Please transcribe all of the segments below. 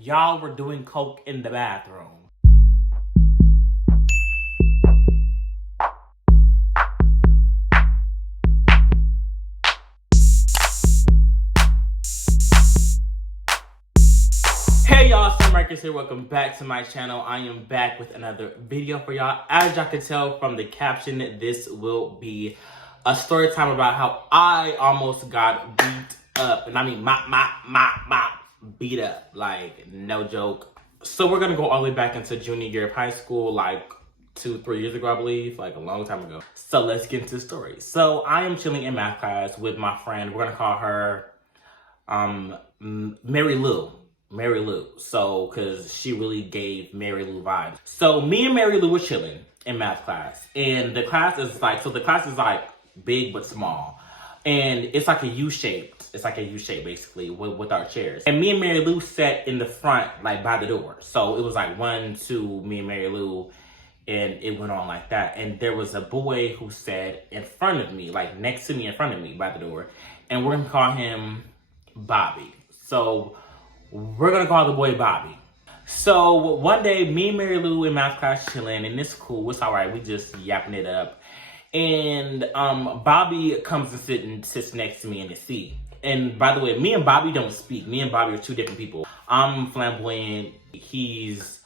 Y'all were doing coke in the bathroom. Hey y'all, Itstymarkus here. Welcome back to my channel. I am back with another video for y'all. As y'all can tell from the caption, this will be a story time about how I almost got beat up. And I mean, beat up. Like, no joke. So we're gonna go all the way back into junior year of high school, like 2-3 years ago, I believe, like a long time ago. So let's get into the story. So I am chilling in math class with my friend. We're gonna call her Mary Lou. Mary Lou. So, because she really gave Mary Lou vibes. So, me and Mary Lou were chilling in math class. And the class is like, big but small. And it's like a U-shaped. It's like a U-shape, basically, with our chairs. And me and Mary Lou sat in the front, like, by the door. So, it was like 1, 2, me and Mary Lou. And it went on like that. And there was a boy who sat in front of me, like, next to me, in front of me, by the door. And we're going to call him Bobby. So, we're gonna call the boy Bobby. So one day, me and Mary Lou in math class chilling, and it's cool, it's all right, we just yapping it up. And Bobby comes and sits next to me in the seat. And by the way, me and Bobby don't speak. Me and Bobby are two different people. I'm flamboyant. He's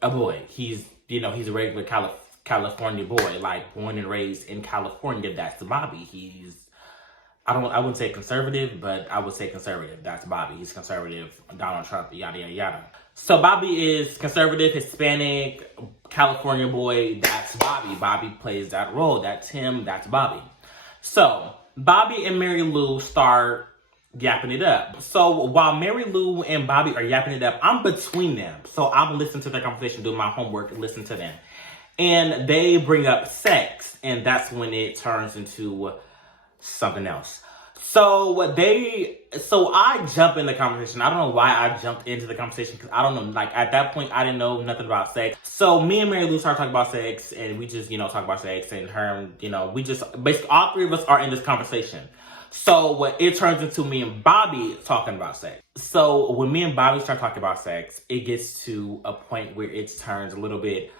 a boy. He's a regular California boy, like born and raised in California. That's Bobby. He's I wouldn't say conservative, but I would say conservative. That's Bobby. He's conservative. Donald Trump, yada, yada, yada. So Bobby is conservative, Hispanic, California boy. That's Bobby. Bobby plays that role. That's him. That's Bobby. So Bobby and Mary Lou start yapping it up. So while Mary Lou and Bobby are yapping it up, I'm between them. So I'm listening to their conversation, doing my homework, and listen to them. And they bring up sex. And that's when it turns into something else. So I jump in the conversation. I don't know why I jumped into the conversation, because I don't know, like at that point I didn't know nothing about sex. So me and Mary Lou start talking about sex, and we just, talk about sex, and her, we just, basically all three of us are in this conversation. So it turns into me and Bobby talking about sex. So when me and Bobby start talking about sex, it gets to a point where it turns a little bit.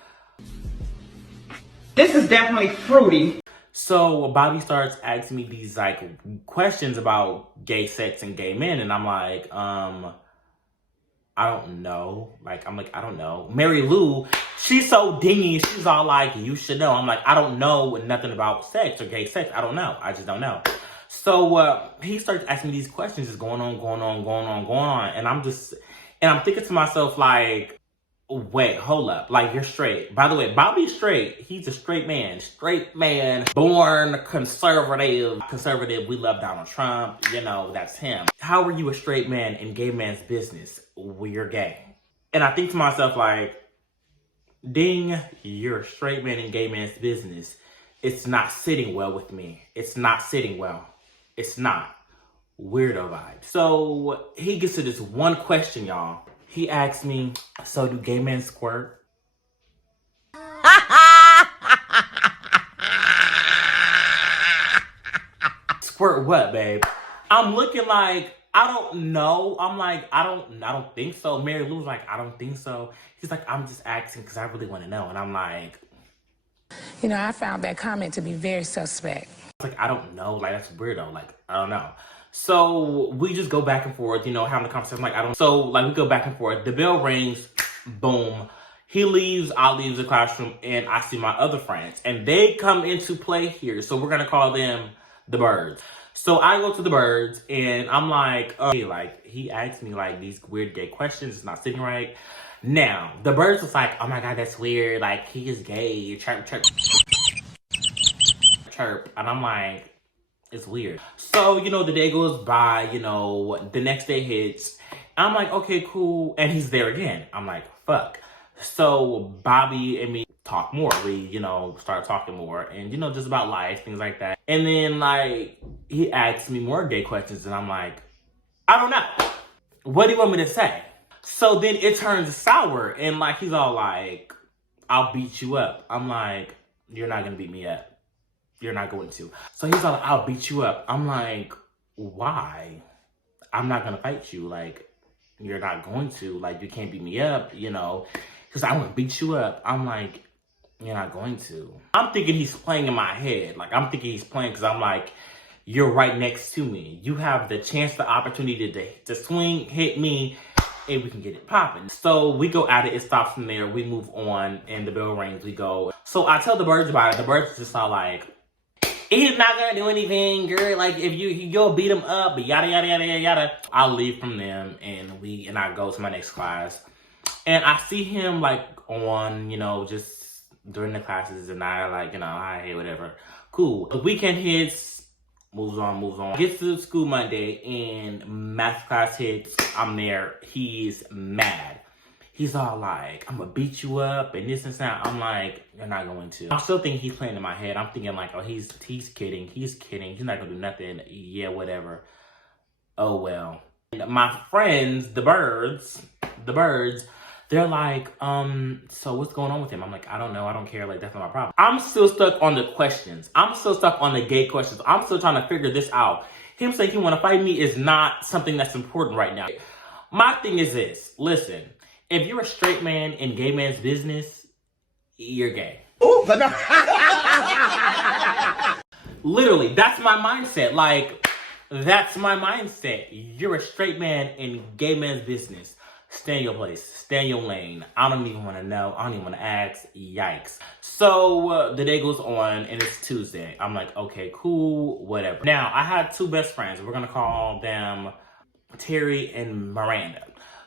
This is definitely fruity. So Bobby starts asking me these like questions about gay sex and gay men, and I'm like, I don't know. I don't know. Mary Lou, she's so dingy. She's all like, you should know. I'm like, I don't know nothing about sex or gay sex. I don't know. I just don't know. So he starts asking me these questions, just going on, and I'm thinking to myself like, wait, hold up. Like, you're straight. By the way, Bobby's straight. He's a straight man. Straight man, born conservative. We love Donald Trump. That's him. How are you a straight man in gay man's business? We're gay. And I think to myself, like, ding, you're a straight man in gay man's business. It's not sitting well with me. It's not sitting well. It's not. Weirdo vibe. So he gets to this one question, y'all. He asked me, so do gay men squirt? Squirt what, babe? I'm looking like, I don't know. I'm like, I don't think so. Mary Lou's like, I don't think so. He's like, I'm just asking because I really want to know. And I'm like, I found that comment to be very suspect. I was like, I don't know. Like, that's weirdo. Like, I don't know. So we just go back and forth, having the conversation. Like, we go back and forth. The bell rings, boom. He leaves, I leave the classroom, and I see my other friends. And they come into play here. So we're going to call them the birds. So I go to the birds, and I'm like, hey, like, he asked me, like, these weird gay questions. It's not sitting right. Now, the birds was like, oh, my God, that's weird. Like, he is gay. Chirp, chirp. Chirp. And I'm like, it's weird. So, the day goes by, the next day hits. I'm like, okay, cool. And he's there again. I'm like, fuck. So Bobby and me talk more. We, start talking more and, just about life, things like that. And then like, he asks me more gay questions and I'm like, I don't know. What do you want me to say? So then it turns sour and like, he's all like, I'll beat you up. I'm like, you're not gonna beat me up. You're not going to. So he's all like, I'll beat you up. I'm like, why? I'm not gonna fight you. Like, you're not going to. Like, you can't beat me up, you know, because I want to beat you up. I'm like, you're not going to. I'm thinking he's playing in my head. Like, I'm thinking he's playing because I'm like, you're right next to me. You have the chance, the opportunity to swing, hit me, and we can get it popping. So we go at it. It stops from there. We move on, and the bell rings. We go. So I tell the birds about it. The birds just are like, he's not gonna do anything, girl. Like, if you go beat him up, but yada yada yada yada yada. I'll leave from them, and I go to my next class, and I see him like on, you know, just during the classes, and I like, you know, hi, whatever, cool. The weekend hits, moves on. Gets to school Monday, and math class hits. I'm there. He's mad. He's all like, I'm gonna beat you up and this and that. I'm like, you're not going to. I still think he's playing in my head. I'm thinking like, oh, he's kidding. He's not gonna do nothing. Yeah, whatever. Oh, well. And my friends, the birds, they're like, so what's going on with him? I'm like, I don't know. I don't care. Like, that's not my problem. I'm still stuck on the questions. I'm still stuck on the gay questions. I'm still trying to figure this out. Him saying he want to fight me is not something that's important right now. My thing is this. Listen, if you're a straight man in gay man's business, you're gay. Ooh, but no. Literally, that's my mindset. Like, that's my mindset. You're a straight man in gay man's business. Stay in your place. Stay in your lane. I don't even want to know. I don't even want to ask. Yikes. So the day goes on, and it's Tuesday. I'm like, okay, cool, whatever. Now, I had two best friends. We're going to call them Terry and Miranda.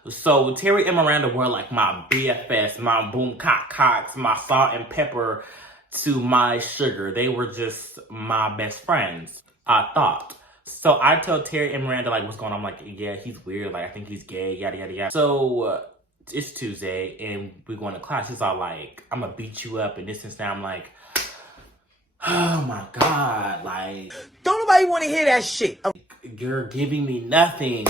So Terry and Miranda were like my BFFs, my boom cocks, my salt and pepper to my sugar. They were just my best friends, I thought. So I tell Terry and Miranda, like, what's going on? I'm like, yeah, he's weird. Like, I think he's gay, yada, yada, yada. So it's Tuesday, and we're going to class. He's all like, I'm going to beat you up and this and that. I'm like, oh, my God. Like, don't nobody want to hear that shit. You're giving me nothing.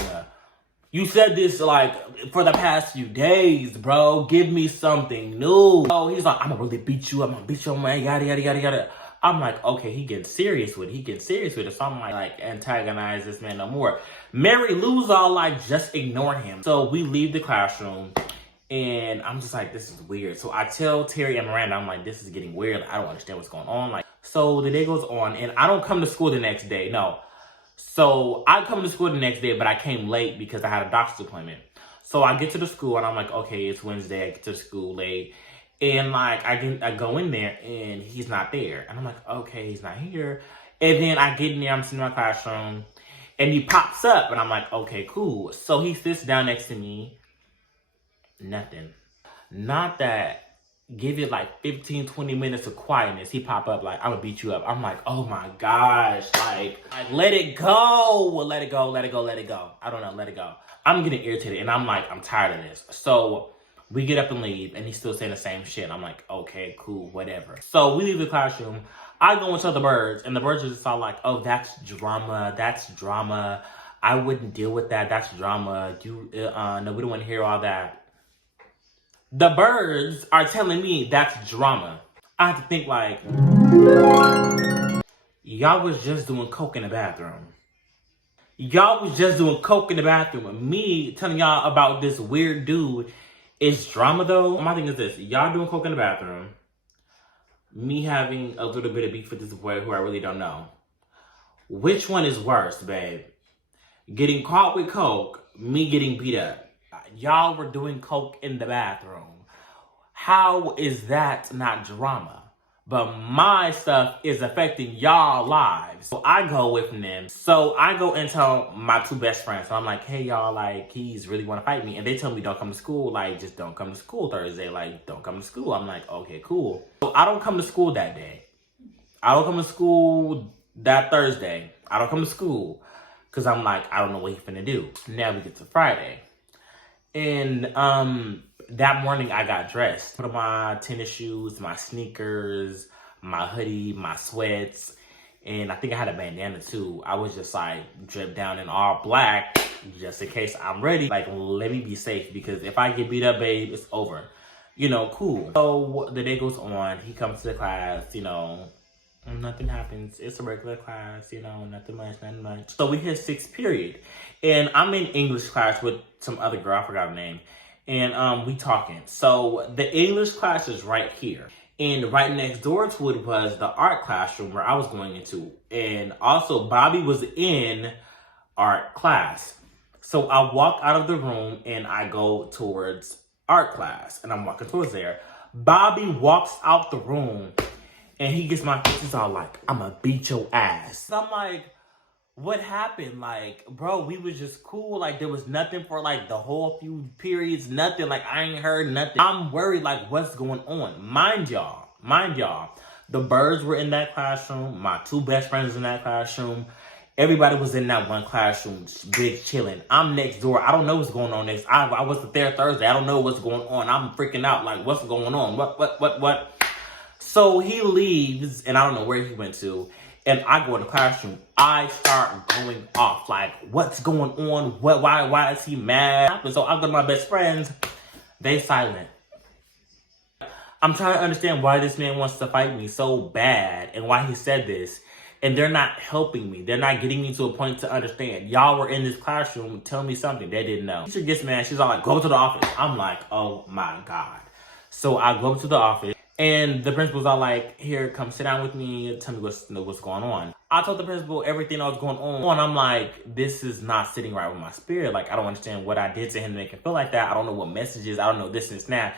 You said this, like, for the past few days, bro. Give me something new. So he's like, I'm going to really beat you up. I'm going to beat you up, man, yada, yada, yada, yada. I'm like, okay, he getting serious with it. So I'm like antagonize this man no more. Mary Lou's all like, just ignore him. So we leave the classroom, and I'm just like, this is weird. So I tell Terry and Miranda, I'm like, this is getting weird. I don't understand what's going on. Like, so the day goes on, and I don't come to school the next day. No. So I come to school the next day, but I came late because I had a doctor's appointment. So I get to the school, and I'm like, okay, it's Wednesday. I get to the school late. And, like, I go in there, and he's not there. And I'm like, okay, he's not here. And then I get in there, I'm sitting in my classroom, and he pops up, and I'm like, okay, cool. So he sits down next to me. Nothing. Not that. Give it, like, 15, 20 minutes of quietness. He pop up, like, I'm going to beat you up. I'm like, oh, my gosh. Like, let it go. Let it go. I don't know. Let it go. I'm getting irritated, and I'm like, I'm tired of this. So we get up and leave, and he's still saying the same shit. I'm like, okay, cool, whatever. So we leave the classroom. I go and tell the birds, and the birds are just all like, oh, that's drama. I wouldn't deal with that. That's drama. No, we don't want to hear all that. The birds are telling me that's drama. I have to think like, y'all was just doing coke in the bathroom. Me telling y'all about this weird dude is drama, though. My thing is this. Y'all doing coke in the bathroom. Me having a little bit of beef with this boy who I really don't know. Which one is worse, babe? Getting caught with coke, me getting beat up. Y'all were doing coke in the bathroom. How is that not drama? But my stuff is affecting y'all lives. So I go with them. So I go and tell my two best friends. So I'm like, hey, y'all, like, he's really want to fight me. And they tell me don't come to school. Like, just don't come to school Thursday. Like, don't come to school. I'm like, okay, cool. So I don't come to school that day. I don't come to school that Thursday. I don't come to school. Because I'm like, I don't know what he's finna do. Now we get to Friday. And that morning I got dressed. Put on my tennis shoes, my sneakers, my hoodie, my sweats. And I think I had a bandana too. I was just like dripped down in all black just in case I'm ready. Like, let me be safe because if I get beat up, babe, it's over. You know, cool. So the day goes on. He comes to the class, you know. Nothing happens. It's a regular class, you know, nothing much. So we hit sixth period. And I'm in English class with some other girl, I forgot her name. And we talking. So the English class is right here. And right next door to it was the art classroom where I was going into. And also Bobby was in art class. So I walk out of the room and I go towards art class. And I'm walking towards there. Bobby walks out the room and he gets my face. He's all like, I'ma beat your ass. I'm like, what happened? Like, bro, we was just cool. Like, there was nothing for like the whole few periods. Nothing. Like, I ain't heard nothing. I'm worried, like, what's going on? Mind y'all, the birds were in that classroom. My two best friends in that classroom. Everybody was in that one classroom, big chilling. I'm next door. I don't know what's going on next. I wasn't there Thursday. I don't know what's going on. I'm freaking out. Like, what's going on? What? So he leaves, and I don't know where he went to, and I go to the classroom. I start going off, like, what's going on? Why is he mad? And so I go to my best friends. They silent. I'm trying to understand why this man wants to fight me so bad and why he said this. And they're not helping me. They're not getting me to a point to understand. Y'all were in this classroom. Tell me something. They didn't know. Teacher gets mad. She's all like, go to the office. I'm like, oh my God. So I go to the office. And the principal's all like, here, come sit down with me. Tell me what's going on. I told the principal everything that was going on. I'm like, this is not sitting right with my spirit. Like, I don't understand what I did to him to make him feel like that. I don't know what messages. I don't know this and that.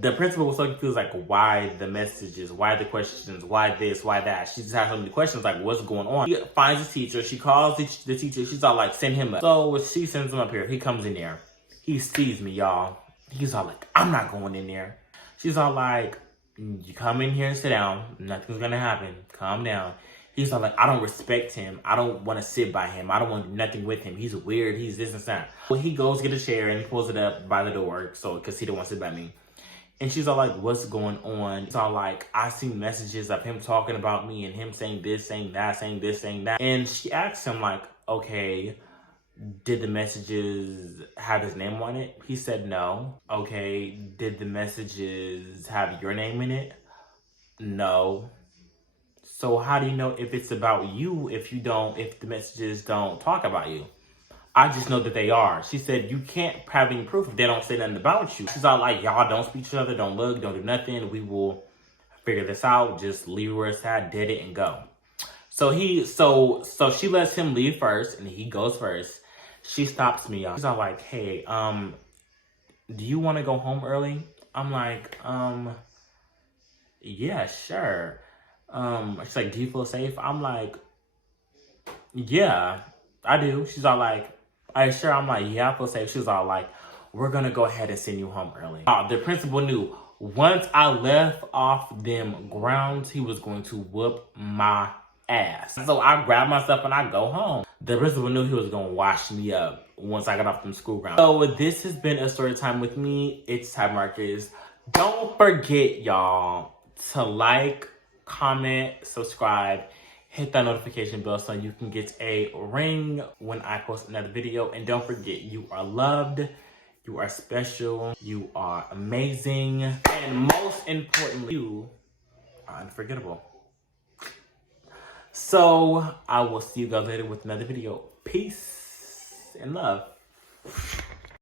The principal was so confused, like, why the messages? Why the questions? Why this? Why that? She just had so many questions, like, what's going on? She finds the teacher. She calls the teacher. She's all like, send him up. So she sends him up here. He comes in there. He sees me, y'all. He's all like, I'm not going in there. She's all like, you come in here and sit down. Nothing's gonna happen. Calm down. He's all like, I don't respect him. I don't want to sit by him. I don't want nothing with him. He's weird. He's this and that. Well, he goes get a chair and he pulls it up by the door, so because he don't want to sit by me. And she's all like, what's going on? It's all like, I see messages of him talking about me and him saying this, saying that, saying this, saying that. And she asks him like, okay, did the messages have his name on it? He said no. Okay, did the messages have your name in it? No. So how do you know if it's about you if the messages don't talk about you? I just know that they are. She said, you can't have any proof if they don't say nothing about you. She's all like, y'all don't speak to each other, don't look, don't do nothing. We will figure this out. Just leave where it's at, dead it, and go. So she lets him leave first, and he goes first. She stops me, y'all. She's all like, hey, do you want to go home early? I'm like, yeah, sure. She's like, do you feel safe? I'm like, yeah, I do. She's all like, are you sure? I'm like, yeah, I feel safe. She's all like, we're going to go ahead and send you home early. The principal knew once I left off them grounds, he was going to whoop my ass. So I grab myself and I go home. The principal knew he was going to wash me up once I got off them school grounds. So this has been a story time with me. It's Itstymarkus. Don't forget, y'all, to like, comment, subscribe, hit that notification bell so you can get a ring when I post another video. And don't forget, you are loved, you are special, you are amazing, and most importantly, you are unforgettable. So I will see you guys later with another video. Peace and love.